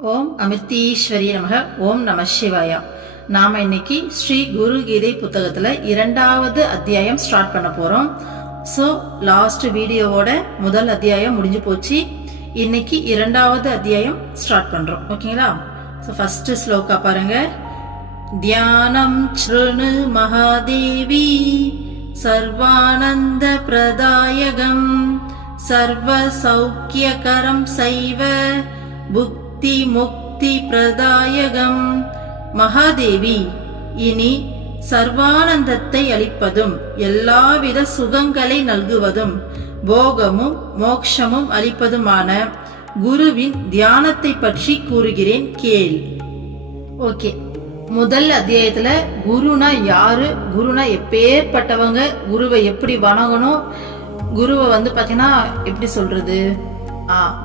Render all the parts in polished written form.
ஓம் அமிர்தீஸ்வரி நமக. ஓம் நம சிவாயா. நாம இன்னைக்கு ஸ்ரீ குரு கீதை புத்தகத்துல 2வது அத்தியாயம் ஸ்டார்ட் பண்ண போறோம். ஸோ லாஸ்ட் வீடியோவோட முதல் அத்தியாயம் முடிஞ்சு போச்சு. இன்னைக்கு 2வது அத்தியாயம் ஸ்டார்ட் பண்றோம். ஓகேங்களா? ஸோ ஃபர்ஸ்ட் ஸ்லோகா பாருங்க. தியானம் ஸ்ருணு மகாதேவி சர்வானந்த பிரதாயகம் சர்வ சௌக்கியகரம் சைவ புக்தி முக்தி பிரதாயகம். மகாதேவி, இனி சர்வானந்தத்தை அளிப்பதும் எல்லாவித சுகங்களை நல்குவதும் போகமும் மோக்ஷமும் அளிப்பதுமான குருவின் தியானத்தை பற்றி கூறுகிறேன் கேள். ஓகே, முதல் அத்தியாயத்துல குருனா யாரு, குருனா எப்பேற்பட்டவங்க, குருவை எப்படி வணங்கணும், குருவை பாத்தீங்கன்னா எப்படி சொல்றது,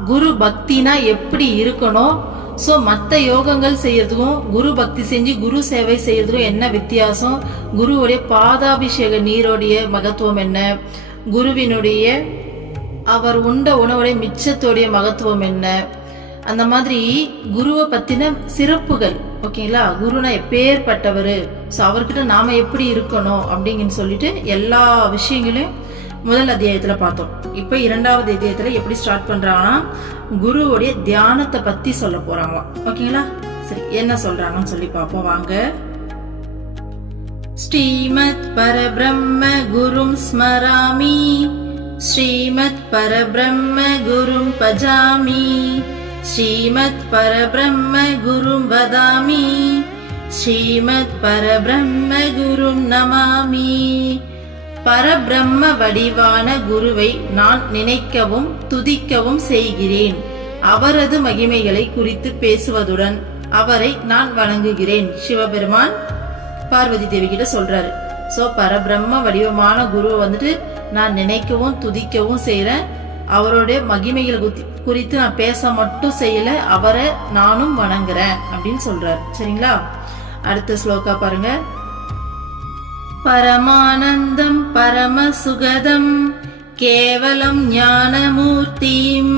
குரு பக்தினா எப்படி இருக்கணும், சோ மத்த யோகங்கள் செய்யறதுக்கும் குரு பக்தி செஞ்சு குரு சேவை செய்யறதுக்கும் என்ன வித்தியாசம், குருவுடைய பாதாபிஷேக நீரோடைய மகத்துவம் என்ன, குருவினுடைய அவர் உண்ட உணவுடைய மிச்சத்தோடைய மகத்துவம் என்ன, அந்த மாதிரி குருவை பத்தின சிறப்புகள். ஓகேங்களா? குருனா எப்பேற்பட்டவரு, சோ அவர்கிட்ட நாம எப்படி இருக்கணும் அப்படிங்கன்னு சொல்லிட்டு எல்லா விஷயங்களையும் முதல் அத்தியாயத்துல பார்த்தோம். இப்ப 2வது அத்தியாயத்துல எப்படி ஸ்டார்ட் பண்றாங்கன்னா குருவுடைய தியானத்தை பத்தி சொல்ல போறாங்க. ஓகேங்களா? சரி, என்ன சொல்றாங்கன்னு சொல்லி பார்ப்போம் வாங்க. ஸ்ரீமத் பரபிரம்ம குரும் ஸ்மராமி ஸ்ரீமத் பரபிரம்ம குரும் பஜாமி ஸ்ரீமத் பரபிரம்ம குரும் வதாமி ஸ்ரீமத் பரபிரம்ம குரும் நமாமி. பரபிரம்ம வடிவான குருவை நான் நினைக்கவும் துதிக்கவும் செய்கிறேன். அவரது மகிமைகளை குறித்து பேசுவதுடன் அவரை நான் வணங்குகிறேன். சிவபெருமான் பார்வதி தேவி கிட்ட சொல்றாரு. சோ பரபிரம்ம வடிவமான குருவை நான் நினைக்கவும் துதிக்கவும் செய்யறேன். அவருடைய மகிமைகளை குறித்து நான் பேச மட்டும் செய்யல, அவரை நானும் வணங்குறேன் அப்படின்னு சொல்றாரு. சரிங்களா? அடுத்த ஸ்லோகா பாருங்க. பரமானந்தம் பரமசுகதம் கேவலம் ஞானமூர்த்திம்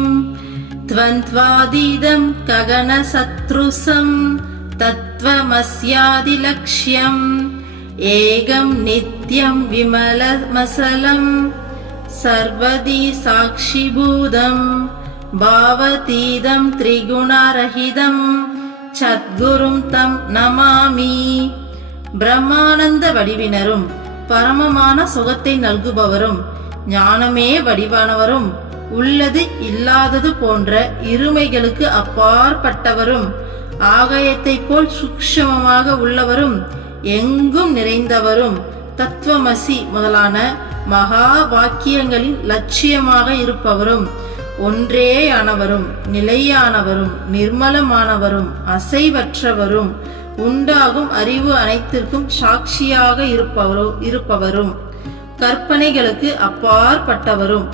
த்வந்த்வாதீதம் ககன சத்ருசம் தத்வமஸ்யாதி லக்ஷ்யம் ஏகம் நித்யம் விமலமசலம் சர்வதி சாட்சிபூதம் பாவதீதம் திரிகுணரஹிதம் சத்குரும் தம் நமாமி. பிரம்மானந்த வடிவினரும் பரமமான சுகத்தை நல்குபவரும் ஞானமே வடிவானவரும் உள்ளது இல்லாதது போன்ற இருமைகளுக்கு அப்பாற்பட்டவரும் ஆகாயத்தை போல் சூக்ஷ்மமாக உள்ளவரும் எங்கும் நிறைந்தவரும் தத்துவமசி முதலான மகா வாக்கியங்களின் லட்சியமாக இருப்பவரும் ஒன்றேயானவரும் நிலையானவரும் நிர்மலமானவரும் அசைவற்றவரும் உண்டாகும் அறிவு அனைத்திற்கும் சாட்சியாக இருப்பவரும் கற்பனைகளுக்கு அப்பாற்பட்டவரும்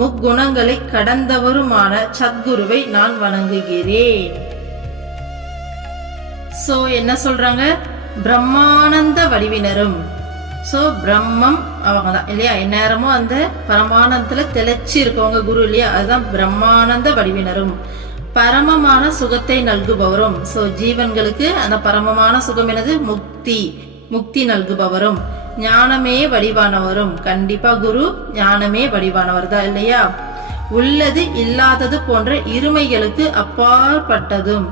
முக்குணங்களை கடந்தவருமான சத்குருவை நான் வணங்குகிறேன். சோ என்ன சொல்றாங்க? பிரம்மானந்த வடிவினரும். சோ பிரம்மம் அவங்கதான் இல்லையா, எந்நேரமும் அந்த பரமானந்தத்துல தெளிச்சு இருக்கவங்க குரு இல்லையா, அதுதான் பிரம்மானந்த வடிவினரும். பரமமான சுகத்தை நல்குபவரும். சோ ஜீவன்களுக்கு அந்த பரமமான சுகம் என்னது? முக்தி. முக்தி நல்குபவரும் ஞானமே வடிவானவரும். கண்டிப்பா குரு ஞானமே வடிவானவர் தான் இல்லையா. உள்ளது இல்லாதது போன்ற இருமைகளுக்கு அப்பாற்பட்டதும்.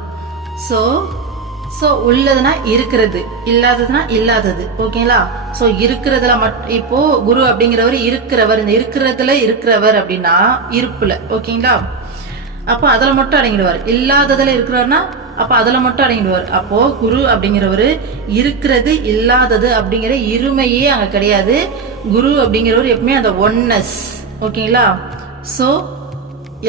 சோ உள்ளதுன்னா இருக்கிறது, இல்லாததுன்னா இல்லாதது. ஓகேங்களா? சோ இருக்கிறதுல இப்போ குரு அப்படிங்கிறவர் இருக்கிறவர், இந்த இருக்கிறதுல இருக்கிறவர் அப்படின்னா இருப்புல. ஓகேங்களா? அப்போ அதுல மட்டும் அடங்கிடுவார். இல்லாததுல இருக்கிறார்னா அப்ப அதுல மட்டும் அடங்கிடுவார். அப்போ குரு அப்படிங்கிறவரு இருக்கிறது இல்லாதது அப்படிங்கிற இருமையே அங்க கிடையாது. குரு அப்படிங்கிறவர் எப்பவுமே அந்த ஒன்னஸ். ஓகேங்களா? சோ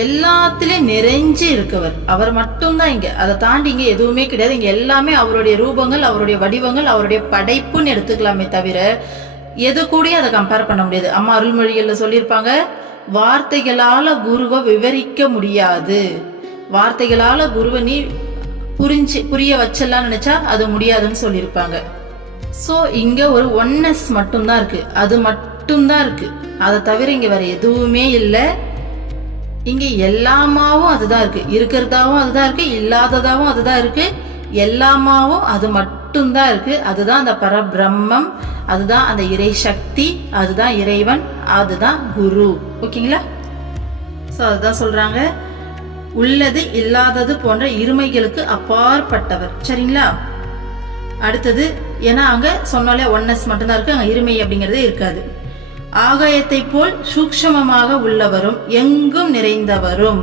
எல்லாத்திலயும் நிறைஞ்சு இருக்கவர் அவர் மட்டும்தான் இங்க. அதை தாண்டி இங்க எதுவுமே கிடையாது. இங்க எல்லாமே அவருடைய ரூபங்கள், அவருடைய வடிவங்கள், அவருடைய படைப்புன்னு எடுத்துக்கலாமே தவிர எது கூட அதை கம்பேர் பண்ண முடியாது. அம்மா அருள்மொழிகள்ல சொல்லியிருப்பாங்க, வார்த்தைகளால குருவை விவரிக்க முடியாது. வார்த்தைகளால குருவை நீ புரிய வச்சலாம் நினைச்சா அது முடியாதுன்னு சொல்லியிருப்பாங்க. சோ இங்க ஒரு ஒன்னஸ் மட்டும்தான் இருக்கு, அது மட்டும்தான் இருக்கு. அதை தவிர இங்க வேற எதுவுமே இல்லை. இங்க எல்லாமாவும் அதுதான் இருக்கு, இருக்கிறதாவும் அதுதான் இருக்கு, இல்லாததாவும் அதுதான் இருக்கு, எல்லாமாவும் அது மட்டும்தான் இருக்கு. அதுதான் அந்த பரபிரம்மம், அதுதான் அந்த இறை சக்தி, அதுதான் இறைவன், அதுதான் குரு. ஓகேங்களா? ஸோ அதுதான் சொல்றாங்க, உள்ளது இல்லாதது போன்ற இருமைகளுக்கு அப்பாற்பட்டவர். சரிங்களா? அடுத்தது, ஏன்னா அங்க சொன்னாலே ஒன்னஸ் மட்டும்தான் இருக்கு, அங்க இருமை அப்படிங்கறதே இருக்காது. ஆகாயத்தை போல் சூக்ஷ்மமாக உள்ளவரும் எங்கும் நிறைந்தவரும்.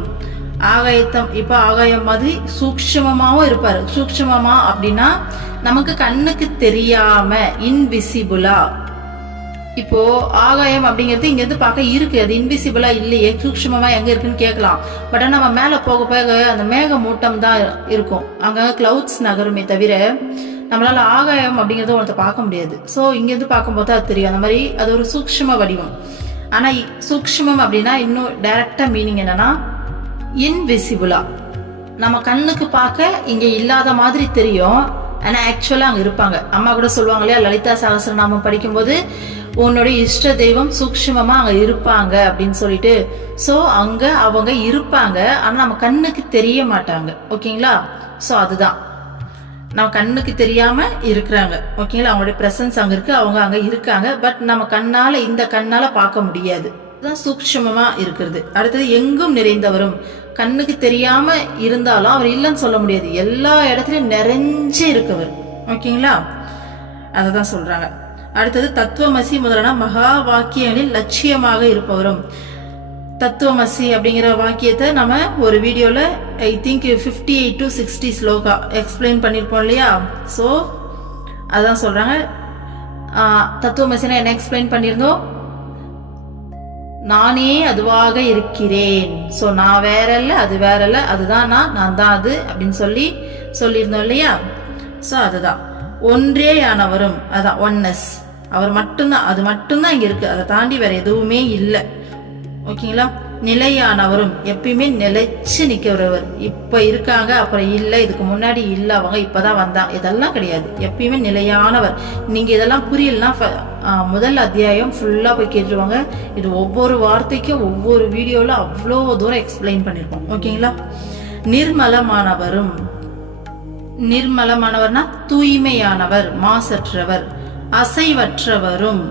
ஆகாயத்தம், இப்ப ஆகாயம் மாதிரி சூக்ஷ்மமாவும் இருப்பாரு. சூக்ஷ்மமா அப்படின்னா நமக்கு கண்ணுக்கு தெரியாம, இன்விசிபிளா. இப்போ ஆகாயம் அப்படிங்கிறது இங்க இருந்து பார்க்க இருக்கு, அது இன்விசிபிளா இல்லையே, சூக்ஷ்மமா எங்க இருக்குன்னு கேட்கலாம். பட் நம்ம மேல போக போக அந்த மேக மூட்டம் தான் இருக்கும், அங்க கிளவுட்ஸ் நகருமே தவிர நம்மளால ஆகாயம் அப்படிங்கறத ஒருத்த பார்க்க முடியாது. ஸோ இங்க இருந்து பார்க்கும்போது அது தெரியும். அந்த மாதிரி அது ஒரு சூக்ஷ்ம வடிவம். ஆனா சூக்ஷ்மம் அப்படின்னா இன்னும் டைரக்டா மீனிங் என்னன்னா இன்விசிபிளா, நம்ம கண்ணுக்கு பார்க்க இங்க இல்லாத மாதிரி தெரியும், ஆனா ஆக்சுவலா அங்க இருப்பாங்க. அம்மா கூட சொல்லுவாங்க இல்லையா, லலிதா சகஸ்ரநாமம் படிக்கும்போது உன்னுடைய இஷ்ட தெய்வம் சூக்ஷ்மமா அங்க இருப்பாங்க அப்படின்னு சொல்லிட்டு. சோ அங்க அவங்க இருப்பாங்க, ஆனா நம்ம கண்ணுக்கு தெரிய மாட்டாங்க. ஓகேங்களா? சோ அதுதான் நம்ம கண்ணுக்கு தெரியாம இருக்கிறாங்க. ஓகேங்களா? அவங்களுடைய பிரசன்ஸ் அங்க இருக்கு, அவங்க அங்க இருக்காங்க, பட் நம்ம கண்ணால, இந்த கண்ணால பார்க்க முடியாது. அதுதான் சூக்ஷ்மமா இருக்கிறது. அடுத்தது, எங்கும் நிறைந்தவரும். கண்ணுக்கு தெரியாம இருந்தாலும் அவர் இல்லைன்னு சொல்ல முடியாது, எல்லா இடத்துலயும் நிறைஞ்சு இருக்கவர். ஓகேங்களா? அததான் சொல்றாங்க. அடுத்தது, தத்துவமசி முதலான மகா வாக்கியங்களில் லட்சியமாக இருப்பவரும். தத்துவமசி அப்படிங்கிற வாக்கியத்தை நம்ம ஒரு வீடியோல I think 58 to 60 shloka explain பண்ணிருப்போம் இல்லையா? ஸோ அதான் சொல்றாங்க, தத்துவமசினா என்ன எக்ஸ்பிளைன் பண்ணியிருந்தோம், நானே அதுவாக இருக்கிறேன். ஸோ நான் வேற இல்ல, அது வேற இல்ல, அதுதான் நான் தான் அது அப்படின்னு சொல்லியிருந்தோம் இல்லையா? ஸோ அதுதான் ஒன்றேயானவரும், அதான் ஒன்னஸ், அவர் மட்டும்தான், அது மட்டும்தான் இங்க இருக்கு, அதை தாண்டி வேற எதுவுமே இல்லை. ஓகேங்களா? நிலையானவரும், எப்பயுமே நிலைச்சு நிக்கிறவர். இப்ப இருக்காங்க, அப்புறம் இல்ல, இதுக்கு முன்னாடி இல்ல, அவங்க இப்பதான் வந்தாங்க, இதெல்லாம் கிடையாது. எப்பயுமே நிலையானவர். நீங்க இதெல்லாம் புரியலன்னா முதல் அத்தியாயம் ஃபுல்லா போய் கேட்டுருவாங்க. இது ஒவ்வொரு வார்த்தைக்கும் ஒவ்வொரு வீடியோல அவ்வளோ தூரம் எக்ஸ்பிளைன் பண்ணிருக்கோம். ஓகேங்களா? நிர்மலமானவரும். நிர்மலமானவர்னா தூய்மையானவர், மாசற்றவர். அசைவற்றவரும்.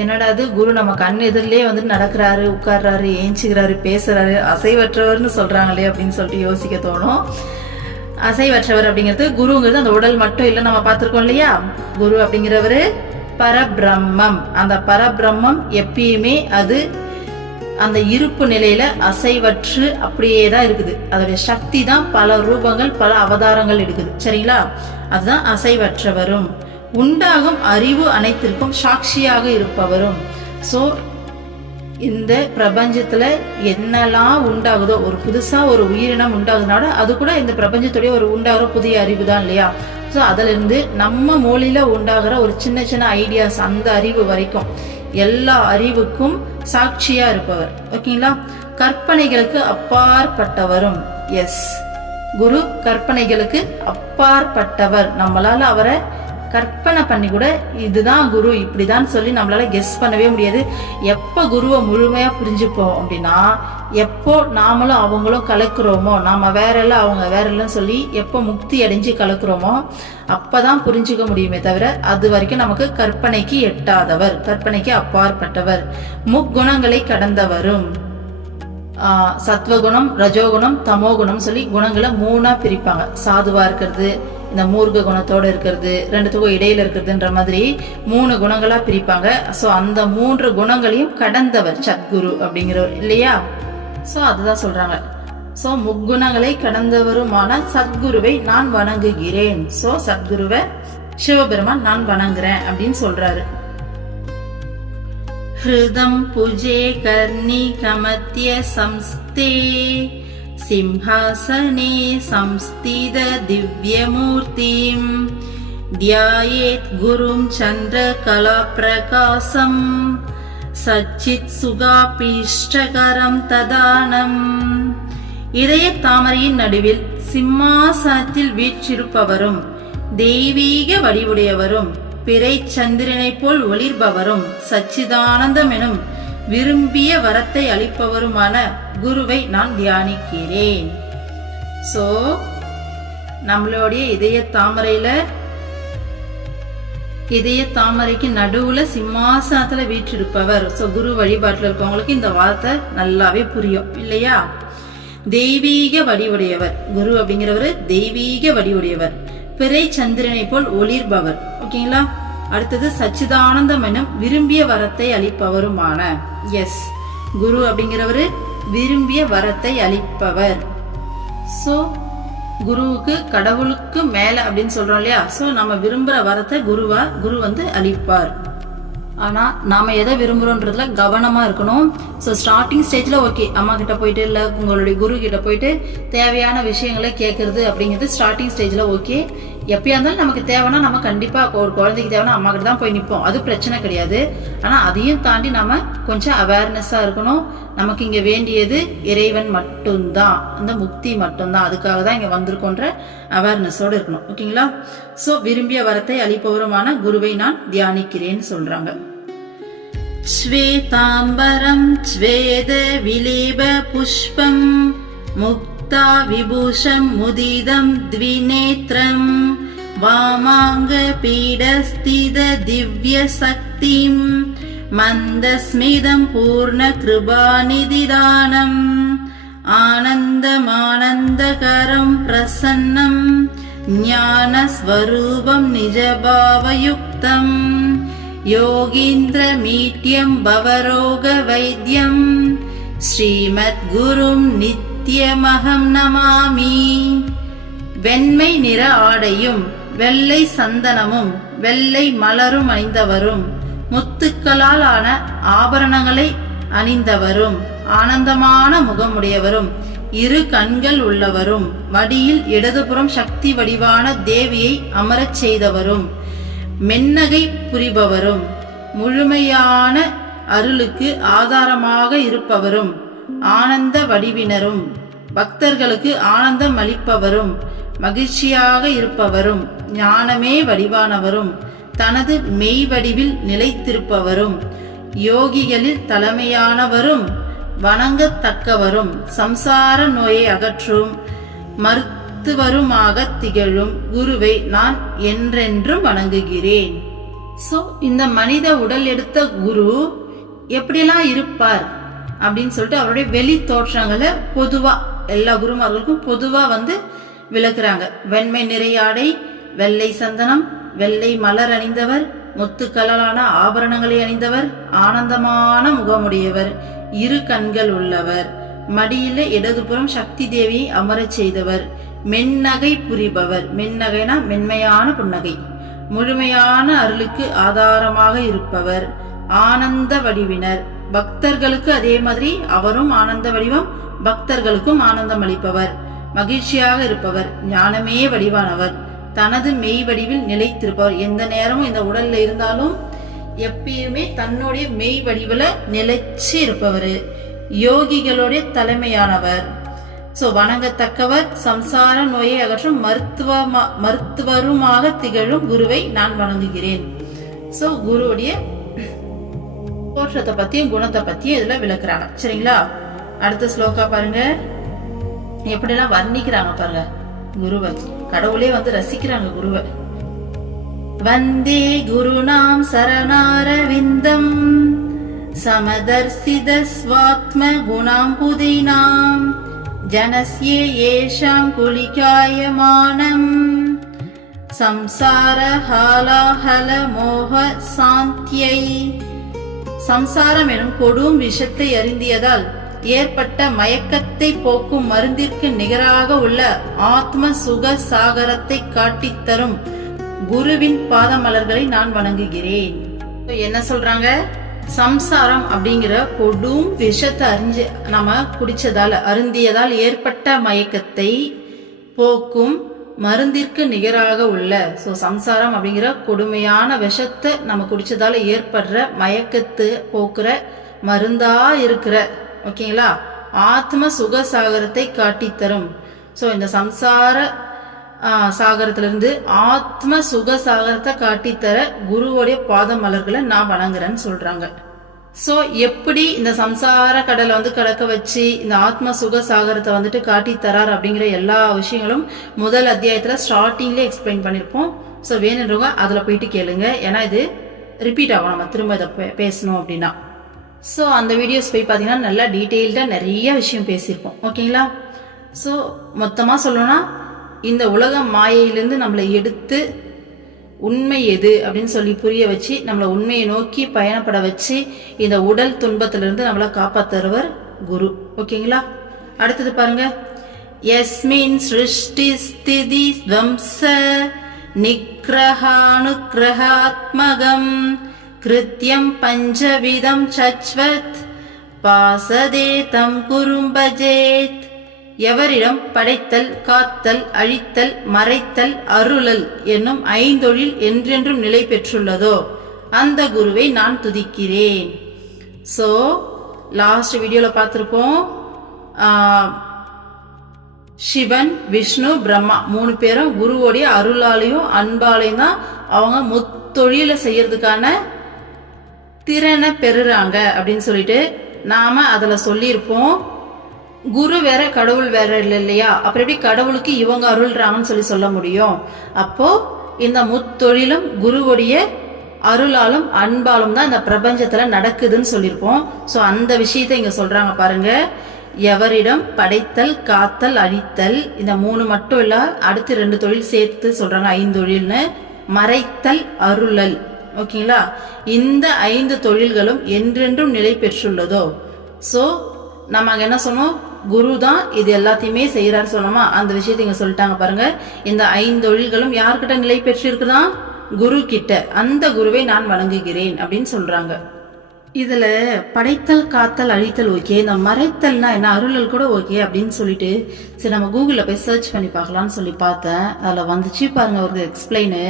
என்னடா அது, குரு நம்ம கண் எதிரிலே வந்து நடக்கிறாரு, உட்கார்றாரு, ஏஞ்சிக்கிறாரு, பேசுறாரு, அசைவற்றவர்னு சொல்றாங்களே அப்படின்னு சொல்லிட்டு யோசிக்க தோணும். அசைவற்றவர் அப்படிங்கிறது குருங்கிறது அந்த உடல் மட்டும் இல்லை, நம்ம பார்த்திருக்கோம் இல்லையா? குரு அப்படிங்கிறவரு பரபிரம்மம். அந்த பரபிரம்மம் எப்பயுமே அது அந்த இருப்பு நிலையில அசைவற்று அப்படியே தான் இருக்குது. அதோடைய சக்தி தான் பல ரூபங்கள், பல அவதாரங்கள் எடுக்குது. சரிங்களா? அதுதான் அசைவற்றவரும். உண்டாகும் அறிவு அனைத்திற்கும் சாட்சியாக இருப்பவரும். சோ இந்த பிரபஞ்சத்துல என்னெல்லாம் உண்டாகுதோ, ஒரு புதுசா ஒரு உயிரினம் உண்டாகுதுனால அது கூட இந்த பிரபஞ்சத்துடைய ஒரு உண்டாகிற புதிய அறிவு தான் இல்லையா? ஸோ அதுல இருந்து நம்ம மூளையில உண்டாகிற ஒரு சின்ன சின்ன ஐடியாஸ், அந்த அறிவு வரைக்கும் எல்லா அறிவுக்கும் சாட்சியா இருப்பவர். ஓகேங்களா? கற்பனைகளுக்கு அப்பாற்பட்டவரும். எஸ், குரு கற்பனைகளுக்கு அப்பாற்பட்டவர். நம்மளால அவரை கற்பனை பண்ணி கூட இதுதான் குரு, இப்படிதான் சொல்லி நம்மளால கெஸ் பண்ணவே முடியாது. எப்ப குருவை முழுமையா புரிஞ்சுப்போம் அப்படின்னா, எப்போ நாமளும் அவங்களும் கலக்குறோமோ, நாம வேற இல்ல அவங்க வேற இல்லைன்னு சொல்லி எப்போ முக்தி அடைஞ்சு கலக்குறோமோ அப்பதான் புரிஞ்சுக்க முடியுமே தவிர, அது வரைக்கும் நமக்கு கற்பனைக்கு எட்டாதவர், கற்பனைக்கு அப்பாற்பட்டவர். முக்குணங்களை கடந்தவரும். சத்வகுணம், ரஜோகுணம், தமோகுணம் சொல்லி குணங்களை 3ஆ பிரிப்பாங்க. சாதுவா இருக்கிறது, இந்த மூர்க்க குணத்தோட இருக்கிறது, ரெண்டுத்துக்கும் இடையில இருக்கிறதுன்ற மாதிரி 3 குணங்களா பிரிப்பாங்க. சோ அந்த 3 குணங்களையும் கடந்தவர் சத்குரு அப்படிங்கிறவர் இல்லையா? சோ அதுதான் சொல்றாங்க. சோ முக்குணங்களை கடந்தவருமான சத்குருவை நான் வணங்குகிறேன். சோ சத்குருவை சிவபெருமான் நான் வணங்குறேன் அப்படின்னு சொல்றாரு. ஹிருதம் புஜே கர்ணி கமத்ய சம்ஸ்தே சிம்ஹாசனே சம்ஸ்தித திவ்யமூர்த்திம் தியாயேத் குரும் சந்திர கலா பிரகாசம் சச்சித் சுகாபீஷ்டகரம் ததானம். இதய தாமரையின் நடுவில் சிம்மாசனத்தில் வீற்றிருப்பவரும், தெய்வீக வடிவுடையவரும், பிறை சந்திரனை போல் ஒளிர்பவரும், சச்சிதானந்தம் எனும் விரும்பிய வரத்தை அளிப்பவருமான குருவை நான் தியானிக்கிறேன். சோ நம்மளுடைய இதய தாமரைக்கு நடுவுல சிம்மாசனத்துல வீற்றிருப்பவர். சோ குரு வழிபாட்டுல இருக்கவங்களுக்கு இந்த வார்த்தை நல்லாவே புரியும் இல்லையா? தெய்வீக வடிவுடையவர். குரு அப்படிங்கிறவர் தெய்வீக வடிவுடையவர், பிறை சந்திரனை போல் ஒளிர்பவர். ஓகேங்களா? அடுத்தது சச்சிதானந்தம் எனும் விரும்பிய வரத்தை அளிப்பவருமான. எஸ், குரு அப்படிங்கிறவரு விரும்பிய வரத்தை அளிப்பவர். சோ குருவுக்கு கடவுளுக்கு மேல அப்படின்னு சொல்றோம் இல்லையா? சோ நம்ம விரும்புற வரத்தை குரு வந்து அளிப்பார். ஆனா நாம எதை விரும்புறோன்றதுல கவனமா இருக்கணும். ஸோ ஸ்டார்டிங் ஸ்டேஜ்ல ஓகே, அம்மா கிட்ட போயிட்டு இல்ல உங்களுடைய குரு கிட்ட போயிட்டு தேவையான விஷயங்களை கேட்கறது அப்படிங்கிறது ஸ்டார்டிங் ஸ்டேஜ்ல ஓகே. எப்பயா இருந்தாலும் நமக்கு தேவைன்னா நம்ம கண்டிப்பா ஒரு குழந்தைக்கு தேவைன்னா அம்மா கிட்ட தான் போய் நிற்போம், அது பிரச்சனை கிடையாது. ஆனா அதையும் தாண்டி நம்ம கொஞ்சம் அவேர்னஸா இருக்கணும். நமக்கு இங்க வேண்டியது இறைவன் மட்டும்தான், அந்த முக்தி மட்டும்தான், அதுக்காக தான் இங்க வந்திருக்கோன்ற அவேர்னஸோடு இருக்கணும். ஓகேங்களா? சோ விரும்பிய வரத்தை அளிப்பவருமான குருவை நான் தியானிக்கிறேன்னு சொல்றாங்க. ஸ்வேதாம்பரம் ஸ்வேத விலேப புஷ்பம் முக்தா விபூஷம் முதிதம் த்விநேத்ரம் வாமாங்க பீடஸ்தித திவ்ய சக்திம் மந்தஸ்மிதம் பூர்ண கிருபாநிதிதானம் ஆனந்தமானந்தகரம் பிரசன்னம் ஞானஸ்வரூபம் நிஜபாவயுக்தம் யோகீந்திர மீட்யம் பவரோக வைத்யம் ஸ்ரீமத் குரும் நித்யமகம் நமாமி. வெண்மை நிற ஆடையும் வெள்ளை சந்தனமும் வெள்ளை மலரும் அணிந்தவரும் முத்துக்களால் ஆன ஆபரணங்களை அணிந்தவரும் ஆனந்தமான முகமுடையவரும் இரு கண்கள் உள்ளவரும் மடியில் இடதுபுறம் சக்தி வடிவான தேவியை அமரச் செய்தவரும் மென்னகை புரிபவரும் முழுமையான அருளுக்கு ஆதாரமாக இருப்பவரும் ஆனந்த வடிவினரும் பக்தர்களுக்கு ஆனந்தம் அளிப்பவரும் மகிழ்ச்சியாக இருப்பவரும் ஞானமே வடிவானவரும் தனது மெய் வடிவில் நிலைத்திருப்பவரும் யோகிகளில் தலைமையானவரும் வணங்கத்தக்கவரும் சம்சார நோயை அகற்றும் மருத்துவருமாக திகழும் குருவை நான் என்றென்றும் வணங்குகிறேன். சோ இந்த மனித உடல் எடுத்த குரு எப்படியெல்லாம் இருப்பார் அப்படின்னு சொல்லிட்டு அவருடைய வெளி தோற்றங்களை பொதுவா எல்லா குருமார்களுக்கும் பொதுவா வந்து விளக்குறாங்க. வெண்மை நிறையாடை, வெள்ளை சந்தனம், வெள்ளை மலர் அணிந்தவர், முத்துக்களாலான ஆபரணங்களை அணிந்தவர், ஆனந்தமான முகமுடையவர், இரு கண்கள் உள்ளவர், மடியில இடதுபுறம் சக்தி தேவியை அமரச் செய்தவர், மென்னகை புரிபவர், மென்னகைனா மென்மையான புன்னகை, முழுமையான அருளுக்கு ஆதாரமாக இருப்பவர், ஆனந்த வடிவினர், பக்தர்களுக்கு அதே மாதிரி அவரும் ஆனந்த வடிவம், பக்தர்களுக்கும் ஆனந்தம் அளிப்பவர், மகிழ்ச்சியாக இருப்பவர், ஞானமே வடிவானவர், தனது மெய் வடிவில் நிலைத்திருப்பவர். எந்த நேரமும் இந்த உடல்ல இருந்தாலும் எப்பயுமே தன்னுடைய மெய் வடிவுல நிலைச்சு இருப்பவர், யோகிகளுடைய தலைமையானவர், சோ வணங்கத்தக்கவர், சம்சார நோயை அகற்றும் மருத்துவருமாக திகழும் குருவை நான் வணங்குகிறேன். சோ குருவுடைய தோற்றத்தை பத்தியும் குணத்தை பத்தியும் இதுல விளக்குறாங்க. சரிங்களா? அடுத்த ஸ்லோகா பாருங்க, எப்படி எல்லாம் வர்ணிக்கிறாங்க பாருங்க குருவை. கடவுளே வந்து ரசிக்கிறாங்க குருவை. வந்தே குருநாம் சரணாரவிந்தம் சமதர்சித ஸ்வாத்ம குணாம்புதீனாம் ஜனஸ்ய ஏஷாம் குலிகாயமானம் சம்சார ஹாலாஹல மோக சாந்தியை. சம்சாரம் எனும் கொடும் விஷத்தை அறிந்தியதால் ஏற்பட்ட மயக்கத்தை போக்கும் மருந்திற்கு நிகராக உள்ள ஆத்ம சுக சாகரத்தை காட்டித்தரும் குருவின் பாதமலர்களை நான் வணங்குகிறேன். என்ன சொல்றாங்க? சம்சாரம் அப்படிங்கிற கொடும் விஷத்தை நம்ம அருந்தியதால் ஏற்பட்ட மயக்கத்தை போக்கும் மருந்திற்கு நிகராக உள்ள, சம்சாரம் அப்படிங்கிற கொடுமையான விஷத்தை நம்ம குடிச்சதால ஏற்படுற மயக்கத்து போக்குற மருந்தா இருக்கிற, ஓகேங்களா, ஆத்ம சுக சாகரத்தை காட்டித்தரும். சோ இந்த சம்சார சாகரத்திலிருந்து ஆத்ம சுக சாகரத்தை காட்டித்தர குருவோடைய பாத மலர்களை நான் வணங்குறேன்னு சொல்றாங்க. ஸோ எப்படி இந்த சம்சார கடலை வந்து கடக்க வச்சு இந்த ஆத்ம சுக சாகரத்தை வந்துட்டு காட்டி தரார் அப்படிங்கிற எல்லா விஷயங்களும் முதல் அத்தியாயத்தில் ஸ்டார்டிங்லேயே எக்ஸ்பிளைன் பண்ணியிருப்போம். ஸோ வேணுன்றவங்க அதில் போயிட்டு கேளுங்க. ஏன்னா இது ரிப்பீட் ஆகும் நம்ம திரும்ப இதை பேசணும் அப்படின்னா. ஸோ அந்த வீடியோஸ் போய் பார்த்தீங்கன்னா நல்லா டீட்டெயில்டாக நிறைய விஷயம் பேசியிருப்போம். ஓகேங்களா? ஸோ மொத்தமாக சொல்லணும்னா இந்த உலக மாயையிலேருந்து நம்மளை எடுத்து உண்மை எது அப்படின்னு சொல்லி புரிய வச்சு நம்மளை உண்மையை நோக்கி பயணப்பட வச்சு இந்த உடல் துன்பத்திலிருந்து நம்மளை காப்பாற்றுறவர் குரு. ஓகேங்களா? அடுத்தது பாருங்க. யஸ்மின் சிருஷ்டி ஸ்திதி வம்ச நிக்ரஹானுக்ரஹாத்மகம் கிருத்யம் பஞ்சவிதம் சச்வத் பாசதே தம் குரும்பஜேத். எவரிடம் படைத்தல், காத்தல், அழித்தல், மறைத்தல், அருளல் என்னும் ஐந்தொழில் என்றென்றும் நிலை பெற்றுள்ளதோ அந்த குருவை நான் துதிக்கிறேன். ஸோ லாஸ்ட் வீடியோவில் பார்த்துருப்போம், சிவன், விஷ்ணு, பிரம்மா 3 பேரும் குருவோடைய அருளாலையும் அன்பாலையும் தான் அவங்க முத்தொழிலை செய்யறதுக்கான திறனை பெறுறாங்க அப்படின்னு சொல்லிட்டு நாம அதில் சொல்லியிருப்போம். குரு வேற கடவுள் வேற இல்லையா? அப்புறம் எப்படி கடவுளுக்கு இவங்க அருள்றாங்கன்னு சொல்லி சொல்ல முடியும்? அப்போ இந்த முத்தொழிலும் குருவுடைய அருளாலும் அன்பாலும் தான் இந்த பிரபஞ்சத்துல நடக்குதுன்னு சொல்லியிருப்போம். ஸோ அந்த விஷயத்தை இங்க சொல்றாங்க பாருங்க. எவரிடம் படைத்தல், காத்தல், அழித்தல், இந்த 3 மட்டும் இல்ல, அடுத்து 2 தொழில் சேர்த்து சொல்றாங்க, 5 தொழில்னு. மறைத்தல், அருளல். ஓகேங்களா? இந்த 5 தொழில்களும் என்றென்றும் நிலை பெற்றுள்ளதோ. ஸோ நம்ம அங்க என்ன சொன்னோம்? குரு தான் இது எல்லாத்தையுமே செய்யறாரு சொன்னோமா? அந்த விஷயத்தை இங்க சொல்லிட்டாங்க பாருங்க. இந்த 5 தொழில்களும் யார்கிட்ட நிலை பெற்றிருக்குதான்? குரு கிட்ட. அந்த குருவை நான் வணங்குகிறேன் அப்படின்னு சொல்றாங்க. இதுல படைத்தல், காத்தல், அழித்தல் ஓகே, இந்த மறைத்தல்னா என்ன, அருளல் கூட ஓகே அப்படின்னு சொல்லிட்டு சரி நம்ம கூகுள்ல போய் சர்ச் பண்ணி பார்க்கலாம்னு சொல்லி பார்த்தேன். அதுல வந்துச்சு பாருங்க ஒரு எக்ஸ்பிளைனு,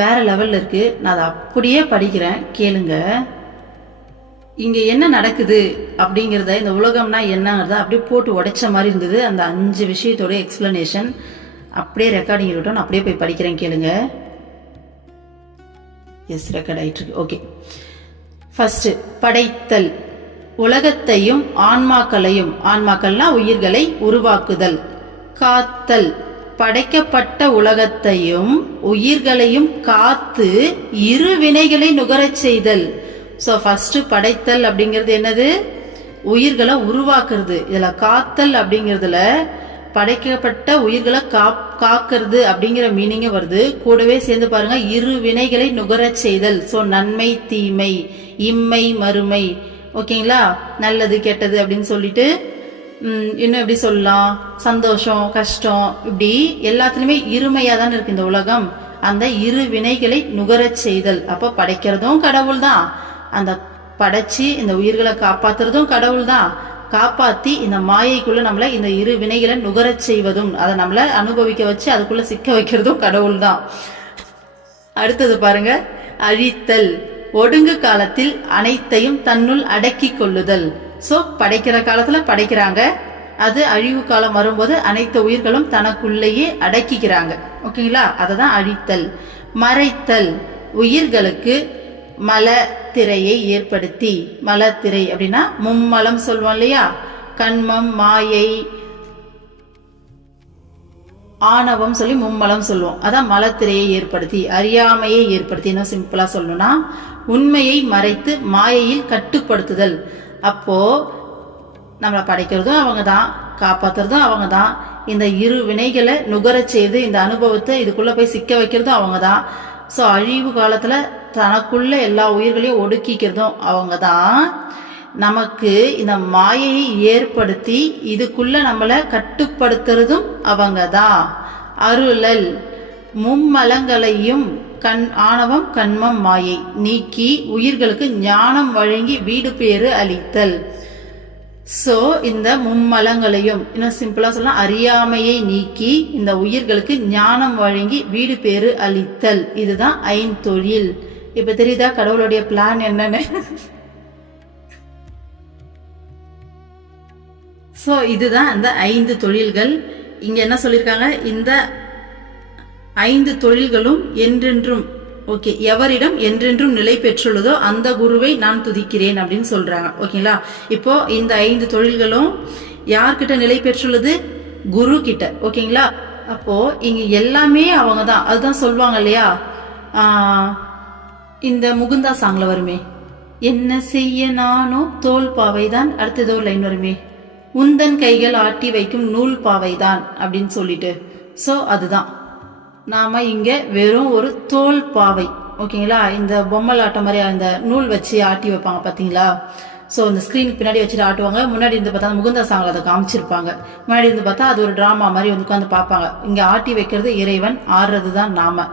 வேற லெவல்ல இருக்கு. நான் அதை அப்படியே படிக்கிறேன், கேளுங்க. இங்க என்ன நடக்குது அப்படிங்கிறத, இந்த உலகம்னா என்னங்கிறத அப்படியே போட்டு உடைச்ச மாதிரி இருந்தது அந்த 5 விஷயத்தோட எக்ஸ்பிளனேஷன். அப்படியே ரெக்கார்டிங் இருக்கட்டும், நான் அப்படியே போய் படிக்கிறேன், கேளுங்க. எஸ், ரெக்கார்ட் ஆயிட்டு இருக்கு. ஓகே. ஃபர்ஸ்ட், படைத்தல், உலகத்தையும் ஆன்மாக்களையும், ஆன்மாக்கள்னா உயிர்களை உருவாக்குதல். காத்தல், படைக்கப்பட்ட உலகத்தையும் உயிர்களையும் காத்து இரு வினைகளை நுகரச் செய்தல். ஸோ ஃபர்ஸ்ட் படைத்தல் அப்படிங்கிறது என்னது? உயிர்களை உருவாக்குறது. இதுல காத்தல் அப்படிங்கிறதுல படைக்கப்பட்ட உயிர்களை காக்கிறது அப்படிங்கிற மீனிங் வருது. கூடவே சேர்ந்து பாருங்க, இரு வினைகளை நுகரச் செய்தல். ஸோ நன்மை, தீமை, இம்மை, மறுமை. ஓகேங்களா? நல்லது, கெட்டது அப்படின்னு சொல்லிட்டு இன்னும் எப்படி சொல்லலாம், சந்தோஷம், கஷ்டம், இப்படி எல்லாத்துலயுமே இருமையா தானே இருக்கு இந்த உலகம். அந்த இரு வினைகளை நுகரச் செய்தல். அப்ப படைக்கிறதும் கடவுள் தான், அந்த படைச்சு இந்த உயிர்களை காப்பாத்துறதும் கடவுள் தான், காப்பாத்தி இந்த மாயைக்குள்ள நம்மள இந்த இரு வினைகளை நுகரச் செய்வதும், அதை நம்மள அனுபவிக்க வச்சு அதுக்குள்ள சிக்க வைக்கிறதும் கடவுள் தான். அடுத்தது பாருங்க, அழித்தல், ஒடுங்கு காலத்தில் அனைத்தையும் தன்னுள் அடக்கி கொள்ளுதல். சோ படைக்கிற காலத்துல படைக்கிறாங்க, அது அழிவு காலம் வரும்போது அனைத்து உயிர்களும் தனக்குள்ளேயே அடக்கிக்கிறாங்க. ஓகேங்களா? அததான் அழித்தல். மறைத்தல், உயிர்களுக்கு மல திரையை ஏற்படுத்தி, மலத்திரை அப்படின்னா மும்மலம் சொல்லுவோம் இல்லையா, கண்மம், மாயை, ஆணவம் சொல்லி மும்மலம் சொல்லுவோம். அதான் மலத்திரையை ஏற்படுத்தி, அறியாமையை ஏற்படுத்தி. இன்னும் சிம்பிளா சொல்லணும்னா உண்மையை மறைத்து மாயையில் கட்டுப்படுத்துதல். அப்போ நம்மளை படைக்கிறதும் அவங்க தான், காப்பாத்துறதும் அவங்க தான், இந்த இரு வினைகளை நுகரச் செய்து இந்த அனுபவத்தை இதுக்குள்ள போய் சிக்க வைக்கிறதும் அவங்க தான். ஸோ அழிவு காலத்துல தனக்குள்ள எல்லா உயிர்களையும் ஒடுக்கிக்கிறதும் அவங்க தான். நமக்கு இந்த மாயையை ஏற்படுத்தி இதுக்குள்ள நம்மளை கட்டுப்படுத்துறதும் அவங்க தான். அருளல், மும்மலங்களையும் ஆணவம், கண்மம், மாயை நீக்கி உயிர்களுக்கு ஞானம் வழங்கி வீடு பேறு அளித்தல். சோ இந்த மும்மலங்களையும், இன்னும் சிம்பிளா சொல்லலாம், அறியாமையை நீக்கி இந்த உயிர்களுக்கு ஞானம் வழங்கி வீடு பேறு அளித்தல். இதுதான் ஐந்தொழில். இப்ப தெரியுதா கடவுளுடைய பிளான் என்னன்னு? சோ இதுதான் அந்த 5 தொழில்கள். இங்க என்ன சொல்லிருக்காங்க, இந்த 5 தொழில்களும் என்றென்றும் ஓகே, எவரிடம் என்றென்றும் நிலை பெற்றுள்ளதோ அந்த குருவை நான் துதிக்கிறேன் அப்படின்னு சொல்றாங்க. ஓகேங்களா? இப்போ இந்த 5 தொழில்களும் யார்கிட்ட நிலை பெற்றுள்ளது? குரு கிட்ட. ஓகேங்களா? அப்போ இங்க எல்லாமே அவங்க தான். அதுதான் சொல்லுவாங்க இல்லையா, இந்த முகுந்தா சாங்ல வருமே, என்ன செய்ய நானோ தோல் பாவைதான், அடுத்தது ஒரு லைன் வருமே, உந்தன் கைகள் ஆட்டி வைக்கும் நூல் பாவைதான் அப்படின்னு சொல்லிட்டு. ஸோ அதுதான் நாம இங்க வெறும் ஒரு தோல் பாவை. ஓகேங்களா? இந்த பொம்மலாட்டம் மாதிரி அந்த நூல் வச்சு ஆட்டி வைப்பாங்க பாத்தீங்களா? ஸோ இந்த ஸ்க்ரீனுக்கு பின்னாடி வச்சுட்டு ஆட்டுவாங்க. முன்னாடி இருந்து பார்த்தா முகுந்தா சாங்கில் அதை காமிச்சிருப்பாங்க. முன்னாடி இருந்து பார்த்தா அது ஒரு டிராமா மாதிரி வந்து உட்காந்து பார்ப்பாங்க. இங்கே ஆட்டி வைக்கிறது இறைவன், ஆடுறது தான் நாம.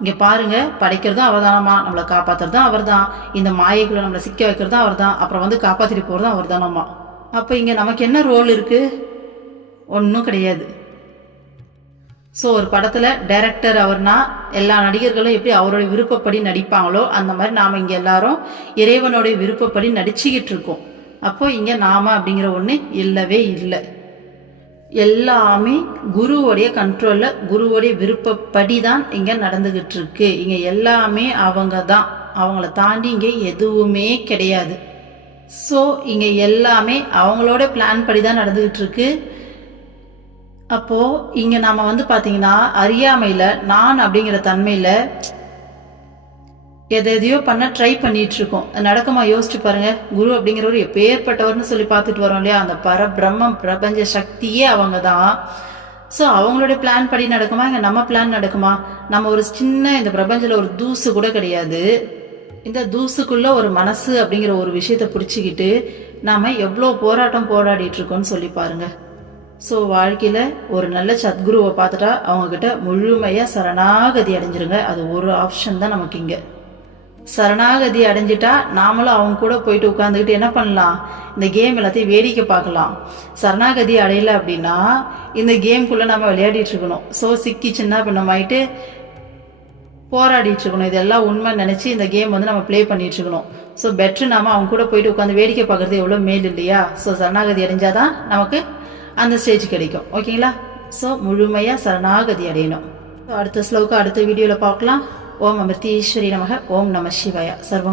இங்கே பாருங்க, படைக்கிறதும் அவர் தானம்மா, நம்மளை காப்பாற்றுறதும் அவர் தான், இந்த மாயைக்குள்ள நம்மளை சிக்க வைக்கிறதும் அவர் தான், அப்புறம் வந்து காப்பாற்றிட்டு போகிறதும் அவர் தானம்மா. அப்போ இங்கே நமக்கு என்ன ரோல் இருக்கு? ஒன்றும் கிடையாது. ஸோ ஒரு படத்துல டைரக்டர் அவர்னா எல்லா நடிகர்களும் எப்படி அவருடைய விருப்பப்படி நடிப்பாங்களோ அந்த மாதிரி நாம இங்க எல்லாரும் இறைவனுடைய விருப்பப்படி நடிச்சுக்கிட்டு இருக்கோம். அப்போ இங்க நாம அப்படிங்கிற ஒண்ணு இல்லவே இல்லை. எல்லாமே குருவோடைய கண்ட்ரோல்ல, குருவோடைய விருப்பப்படி தான் இங்க நடந்துகிட்டு இருக்கு. இங்க எல்லாமே அவங்க தான், அவங்கள தாண்டி இங்க எதுவுமே கிடையாது. ஸோ இங்க எல்லாமே அவங்களோட பிளான் படி தான் நடந்துகிட்டு இருக்கு. அப்போ இங்க நாம வந்து பாத்தீங்கன்னா அறியாமையில, நான் அப்படிங்கிற தன்மையில எதையோ பண்ண ட்ரை பண்ணிட்டு இருக்கோம். நடக்குமா? யோசிச்சு பாருங்க. குரு அப்படிங்கிறவர் எப்பேற்பட்டவர்னு சொல்லி பார்த்துட்டு வரோம் இல்லையா, அந்த பரபிரம்மம் பிரபஞ்ச சக்தியே அவங்க தான். ஸோ அவங்களுடைய பிளான் படி நடக்குமா? இங்க நம்ம பிளான் நடக்குமா? நம்ம ஒரு சின்ன இந்த பிரபஞ்சத்துல ஒரு தூசு கூட கிடையாது. இந்த தூசுக்குள்ள ஒரு மனசு அப்படிங்கிற ஒரு விஷயத்த பிடிச்சிக்கிட்டு நாம எவ்வளோ போராட்டம் போராடிட்டு இருக்கோம்னு சொல்லி பாருங்க. ஸோ வாழ்க்கையில் ஒரு நல்ல சத்குருவை பார்த்துட்டா அவங்கக்கிட்ட முழுமையாக சரணாகதி அடைஞ்சிருங்க. அது ஒரு ஆப்ஷன் தான் நமக்கு இங்கே. சரணாகதி அடைஞ்சிட்டா நாமளும் அவங்க கூட போயிட்டு உட்காந்துக்கிட்டு என்ன பண்ணலாம்? இந்த கேம் எல்லாத்தையும் வேடிக்கை பார்க்கலாம். சரணாகதி அடையலை அப்படின்னா இந்த கேம்குள்ளே நம்ம விளையாடிட்டு இருக்கணும். ஸோ சிக்கி சின்ன பின்னமாயிட்டு போராடிட்டு இருக்கணும். இதெல்லாம் உண்மை நினச்சி இந்த கேம் வந்து நம்ம ப்ளே பண்ணிட்டு இருக்கணும். ஸோ பெட்ரு நாம அவங்க கூட போயிட்டு உட்காந்து வேடிக்கை பார்க்குறது எவ்வளோ மேல் இல்லையா? ஸோ சரணாகதி அடைஞ்சாதான் நமக்கு அந்த ஸ்டேஜ் கிடைக்கும். ஓகேங்களா? ஸோ முழுமையாக சரணாகதி அடையணும். அடுத்த ஸ்லோகம் அடுத்த வீடியோவில் பார்க்கலாம். ஓம் அமிர்தீஸ்வரி நமக. ஓம் நம சிவாய. சர்வம்